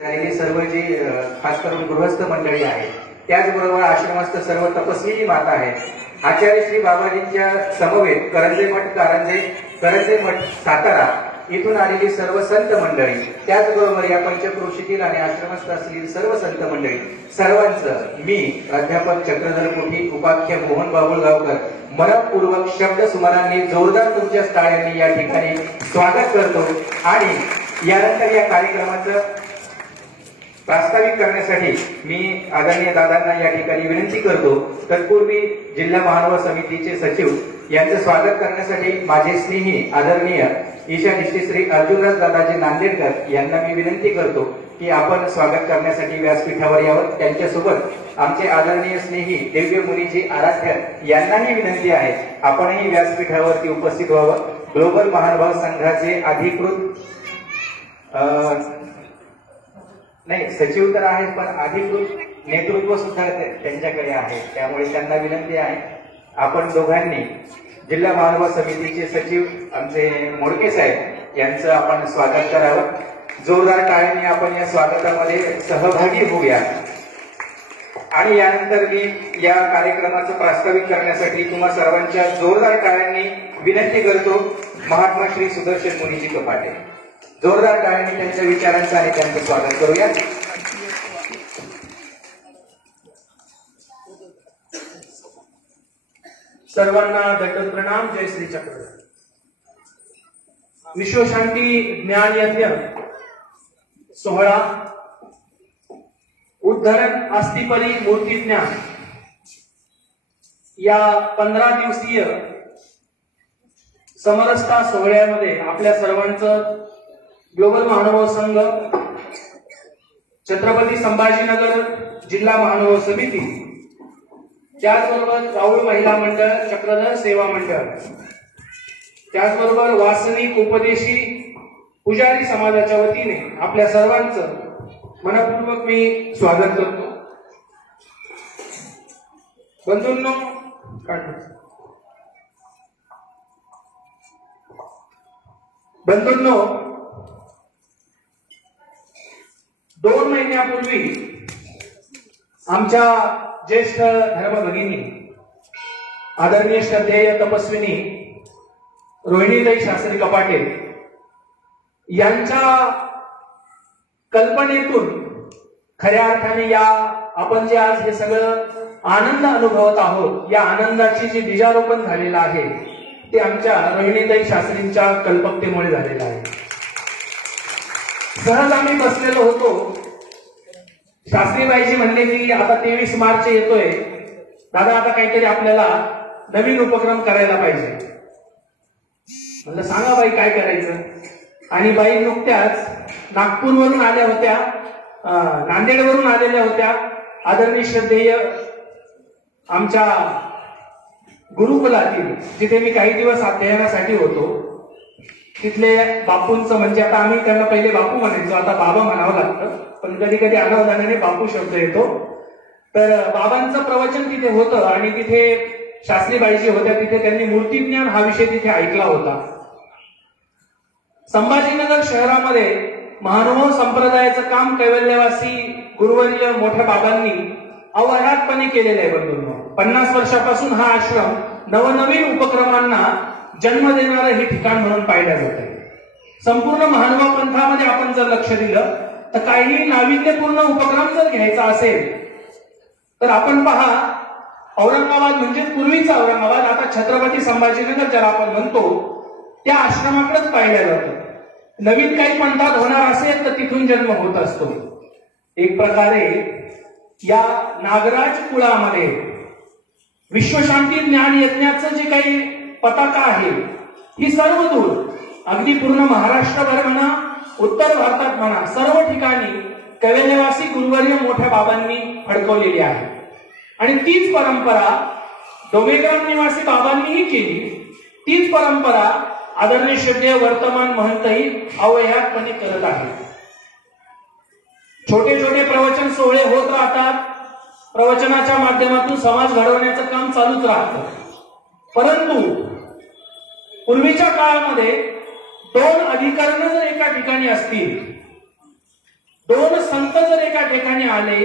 झालेली सर्व जी खास करून गृहस्थ मंडळी आहेत, त्याचबरोबर आश्रमस्थ सर्व तपस्वी माता आहेत, आचार्य श्री बाबाजींच्या समवेत करंजे मठ सातारा इथून आलेली सर्व संत मंडळी, त्याचबरोबर या पंचक्रोशीतील आणि आश्रमस्थ असलेली सर्व संत मंडळी, सर्वांचं मी प्राध्यापक चक्रधर कोठी उपाख्य मोहन बाबुळगावकर मनपूर्वक शब्द सुमनांनी जोरदार तुमच्या टाळ्यांनी या ठिकाणी स्वागत करतो आणि यानंतर या कार्यक्रमाचं प्रास्ताविक करण्यासाठी मी आदरणीय दादांना या ठिकाणी विनंती करतो। तत्पूर्वी जिल्हा महानव समितीचे सचिव यांचं स्वागत करण्यासाठी माझे स्नेही आदरणीय ईशानिष्ठी श्री अर्जुनराज दादाजी नांदेडकर यांना मी विनंती करतो की आपण स्वागत करण्यासाठी व्यासपीठावर यावं। त्यांच्यासोबत आमचे आदरणीय स्नेही दिव्य मुनीजी आराध्य यांनाही विनंती आहे आपणही व्यासपीठावरती उपस्थित व्हावं। ग्लोबल महानुभाव संघाचे अधिकृत नाही सचिव तर आहेत, पण अधिकृत नेतृत्व सुद्धा त्यांच्याकडे आहे, त्यामुळे त्यांना विनंती आहे आपण दोघांनी जिल्हा महानुभाव समितीचे सचिव आमचे मोडके साहेब यांचं आपण स्वागत करावं। जोरदार टाळ्यांनी आपण या स्वागतामध्ये सहभागी होऊया आणि यानंतर मी या कार्यक्रमाचं प्रास्ताविक करण्यासाठी तुम्हा सर्वांच्या जोरदार टाळ्यांनी विनंती करतो महात्मा श्री सुदर्शन मुनीजी कपाटे। जोरदार टाळ्यांनी त्यांच्या विचारांचं आणि त्यांचं स्वागत करूया। सर्वांना दंडवत प्रणाम। जय श्री चक्र। विश्वशांती ज्ञान यज्ञ सोहळा उद्धरण अस्थिपरी मूर्ती ज्ञान या 15 दिवसीय समरसता सोहळ्यामध्ये आपल्या सर्वांचं ग्लोबल महानुभाव संघ, छत्रपती संभाजीनगर जिल्हा महानुभाव समिती, त्याचबरोबर राहुल महिला मंडळ, चक्रधर सेवा मंडळ, त्याचबरोबर वासनिक उपदेशी पुजारी समाजाच्या वतीने आपल्या सर्वांचं मनपूर्वक मी स्वागत करतो। बंधूंनो, 2 महिन्यापूर्वी आमच्या ज्येष्ठ धर्मभगिनी आदरणीय श्रद्धेय तपस्विनी रोहिणीताई शास्त्री कपाटे यांच्या कल्पनेतून खऱ्या अर्थाने या आपण जे आज हे सगळं आनंद अनुभवत आहोत, या आनंदाची जी बीजारोपण झालेलं आहे ते आमच्या रोहिणीताई शास्त्रींच्या कल्पकतेमुळे झालेलं आहे। सहज आम्ही बसलेलो होतो, शास्त्रीबाईजी म्हणले की आता 23 मार्च येतोय दादा, आता काहीतरी आपल्याला नवीन उपक्रम करायला पाहिजे। म्हणलं सांगा बाई काय करायचं। आणि बाई नुकत्याच नागपूरवरून आल्या होत्या, नांदेडवरून आलेल्या होत्या। आदरणीय श्रद्धेय आमच्या गुरुकुलातील जिथे मी काही दिवस अध्ययनासाठी होतो तिथले बापूंचं, म्हणजे आता आम्ही त्यांना पहिले बापू म्हणायचो, आता बाबा म्हणावं लागतं, पण कधी कधी अनावधानाने बापू शब्द येतो। तर बाबांचं प्रवचन तिथे होतं आणि तिथे शास्त्रीबाईजी होत्या, तिथे त्यांनी मूर्तिज्ञान हा विषय तिथे ऐकला होता। संभाजीनगर शहरामध्ये महानुभाव संप्रदायाचं काम कैवल्यवासी गुरुवर्य मोठ्या बाबांनी अवह्यातपणे केलेलं आहे। बंधूंनो, 50 वर्षापासून हा आश्रम नवनवीन उपक्रमांना जन्म देणारं हे ठिकाण म्हणून पाहिलं जात आहे। संपूर्ण महानुभाव पंथामध्ये आपण जर लक्ष दिलं तर काही नाविन्यपूर्ण उपक्रम जर घ्यायचा असेल तर आपण पहा, औरंगाबाद म्हणजे पूर्वीचा औरंगाबाद, आता छत्रपती संभाजीनगर ज्याला आपण म्हणतो त्या आश्रमाकडेच पाहिलं जातं। नवीन काही पंथात होणार असेल तर तिथून जन्म होत असतो। एक प्रकारे या नागराज कुळामध्ये विश्वशांती ज्ञान यज्ञाचं जे काही पताका आहे ही सर्व दूर, अगदी पूर्ण महाराष्ट्रभर म्हणा, उत्तर भारतात म्हणा, सर्व ठिकाणी कैवल्यवासी गुरुवर्य मोठ्या बाबांनी फडकवलेली आहे। आणि तीच परंपरा डोमेग्राम निवासी बाबांनीही केली। तीच परंपरा आदरणीय श्रद्धेय वर्तमान महंतही अवह्यातपणे करत आहेत। छोटे छोटे प्रवचन सोहळे होत राहतात, प्रवचनाच्या माध्यमातून समाज घडवण्याचं काम चालूच राहतं। परंतु पूर्वीच्या काळामध्ये 2 अधिकरण जर एका ठिकाणी असतील, 2 ठिकाणी आले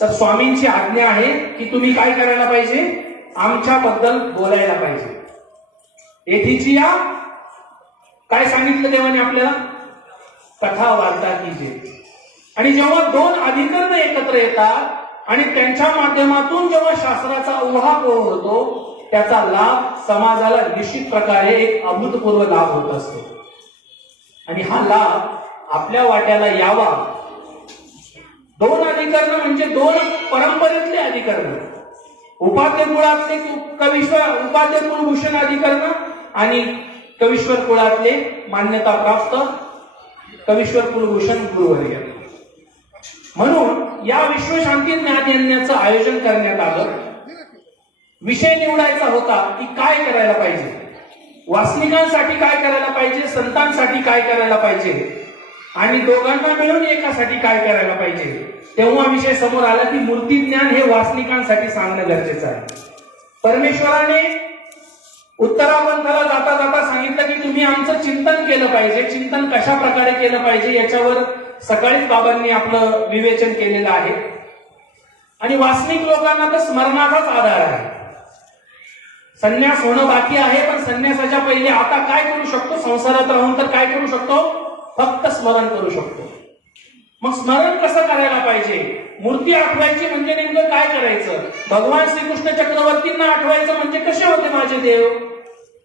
तर स्वामींची आज्ञा आहे की तुम्ही काय करायला पाहिजे, आमच्याबद्दल बोलायला पाहिजे. एथीची या काय सांगितलं देवाने आपल्याला, कथा वार्ता कीजिए. आणि जेव्हा दोन अधिकरण एकत्र येतात आणि त्यांच्या माध्यमातून जेव्हा शास्त्राचा उहापोह होतो, त्याचा लाभ समाजाला निश्चित प्रकारे एक अभूतपूर्व लाभ होत असतो. आणि हा लाभ आपल्या वाट्याला यावा. दोन अधिकरण म्हणजे दोन परंपरेतले अधिकरण, उपाध्ये कुळातले उपाध्ये कुलभूषण अधिकरण आणि कवीश्वर कुळातले मान्यता प्राप्त कवीश्वर कुलभूषण गुरुवर्य. म्हणून या विश्वशांती ज्ञान यज्ञाचं आयोजन करण्यात आलं. विषय निवडायचा होता की काय करायला पाहिजे, वासनिकांसाठी काय करायला पाहिजे, संतांसाठी काय करायला पाहिजे आणि दोघांना मिळून एकासाठी काय करायला पाहिजे. तेव्हा विषय समोर आला की मूर्ती ज्ञान हे वासनिकांसाठी सांगणं गरजेचं आहे. परमेश्वराने उत्तरापंथाला जाता जाता सांगितलं की तुम्ही आमचं चिंतन केलं पाहिजे. चिंतन कशा प्रकारे केलं पाहिजे याच्यावर सकाळीच बाबांनी आपलं विवेचन केलेलं आहे. आणि वासनिक लोकांना तर स्मरणाचाच आधार आहे. संन्यास होणं बाकी आहे, पण संन्यासाच्या पहिले आता काय करू शकतो, संसारात राहून तर काय करू शकतो, फक्त स्मरण करू शकतो. मग स्मरण कसं करायला पाहिजे, मूर्ती आठवायची म्हणजे नेमकं काय करायचं, भगवान श्रीकृष्ण चक्रवर्तींना आठवायचं म्हणजे कसे होते माझे देव,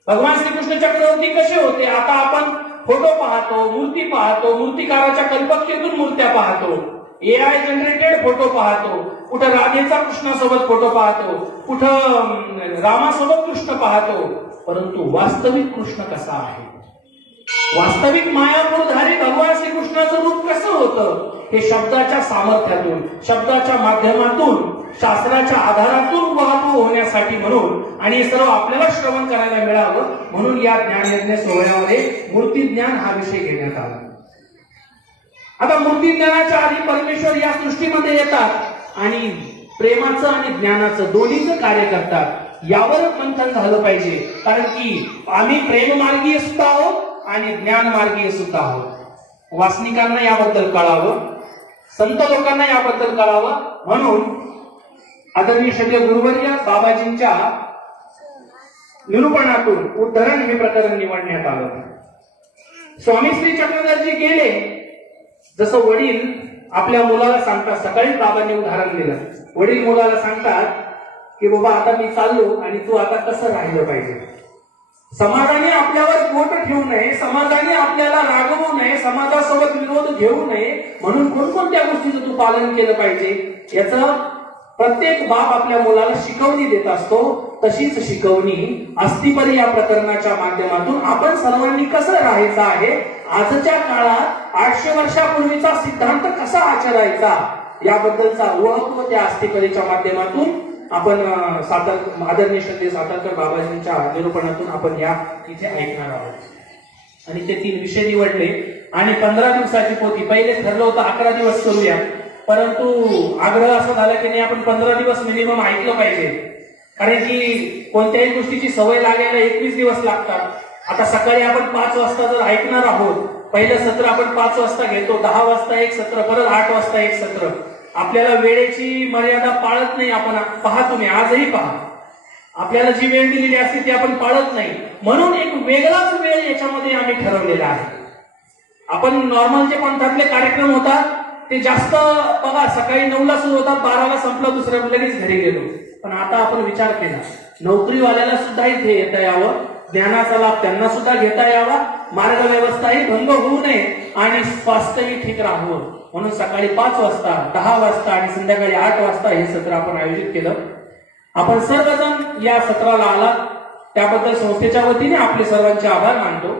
भगवान श्रीकृष्ण चक्रवर्ती कसे होते. आता आपण फोटो पाहतो, मूर्ती पाहतो, मूर्तिकाराच्या कल्पकतेतून मूर्त्या पाहतो, AI जनरेटेड फोटो पाहतो, कुठं राधेचा कृष्णासोबत फोटो पाहतो, कुठं रामासोबत कृष्ण पाहतो. परंतु वास्तविक कृष्ण कसा आहे, वास्तविक मायापूरधारी भगवान श्रीकृष्णाचं रूप कसं होतं, हे शब्दाच्या सामर्थ्यातून, शब्दाच्या माध्यमातून, शास्त्राच्या आधारातून उहापोह होण्यासाठी म्हणून आणि हे सर्व आपल्याला श्रवण करायला मिळावं म्हणून या ज्ञानयज्ञ सोहळ्यामध्ये मूर्ती ज्ञान हा विषय घेण्यात आला. आता मूर्ती ज्ञानाच्या आधी परमेश्वर या सृष्टीमध्ये येतात आणि प्रेमाचं आणि ज्ञानाचं दोन्हीचं कार्य करतात. यावरच मंथन झालं पाहिजे, कारण की आम्ही प्रेममार्गीय सुद्धा आहोत आणि ज्ञानमार्गीय सुद्धा आहोत. वासनिकांना याबद्दल कळावं, संत लोकांना याबद्दल कळावं म्हणून आदरणीय श्री गुरुवर्य बाबाजींच्या निरूपणातून उद्धरण हे प्रकरण निवडण्यात आलं. स्वामी श्री चक्रधरजी गेले, जसं वडील आपल्या मुलाला सांगतात, सकाळीच बाबांनी उदाहरण दिलं, वडील मुलाला सांगतात की बाबा आता मी चाललो आणि तू आता कसं राहिलं पाहिजे. समाजाने आपल्यावर बोट ठेवू नये, समाजाने आपल्याला रागवू नये, समाजासोबत विरोध घेऊ नये म्हणून कोणकोणत्या गोष्टीचं तू पालन केलं पाहिजे याचं प्रत्येक बाप आपल्या मुलाला शिकवणी देत असतो. तशीच शिकवणी अस्थिपरी या प्रकरणाच्या माध्यमातून आपण सर्वांनी कसं राहायचं आहे, आजच्या काळात 800 वर्षापूर्वीचा सिद्धांत कसा आचरायचा याबद्दलचा उहापोह त्या अस्थिपरीच्या माध्यमातून आपण आदरणीय श्रद्धेय सातारकर बाबाजींच्या निरूपणातून आपण या इथे ऐकणार आहोत. आणि ते 3 विषय निवडले आणि 15 दिवसाची पोथी. पहिले ठरलं होतं 11 दिवस करूया, परंतु आग्रह असा झाला की नाही आपण 15 दिवस मिनिमम ऐकलं पाहिजे, कारण की कोणत्याही गोष्टीची सवय लागायला 21 दिवस लागतात. आता सकाळी आपण 5 वाजता जर ऐकणार आहोत, पहिलं सत्र आपण 5 वाजता घेतो, 10 वाजता एक सत्र, परत 8 वाजता एक सत्र. आपल्याला वेळेची मर्यादा पाळत नाही. आपण पहा, तुम्ही आजही पहा, आपल्याला जी वेळ दिलेली असते ती आपण पाळत नाही. म्हणून एक वेगळाच वेळ याच्यामध्ये आम्ही ठरवलेला आहे. आपण नॉर्मल जे पंथातले कार्यक्रम होतात ते जास्त बघा, सकाळी 9ला सुरू होतात, 12ला संपलं, दुसऱ्या लगेच घरी गेलो. पण आता आपण विचार केला, नोकरीवाल्याला सुद्धा इथे येता यावं, ज्ञानाचा लाभ त्यांना सुद्धा घेता यावा, मार्ग व्यवस्थाही भंग होऊ नये आणि स्वास्थ्यही ठीक राहावं म्हणून सकाळी 5 वाजता, 10 वाजता आणि संध्याकाळी 8 वाजता हे सत्र आपण आयोजित केलं. आपण सर्वजण या सत्राला आलात त्याबद्दल संस्थेच्या वतीने आपले सर्वांचे आभार मानतो.